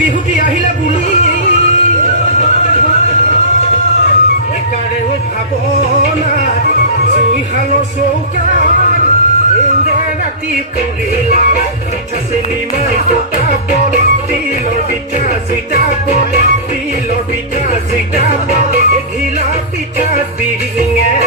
বিহুতি আহিলে বুলি একাৰে ভাৱনা জুইশালৰ চৌকাত ৰাতি কৰিলা চেনি মাই কটাব তিলৰ পিঠা জিকাব তিলৰ পিঠা জিকাব ঘিলা পিঠা বিৰিঙে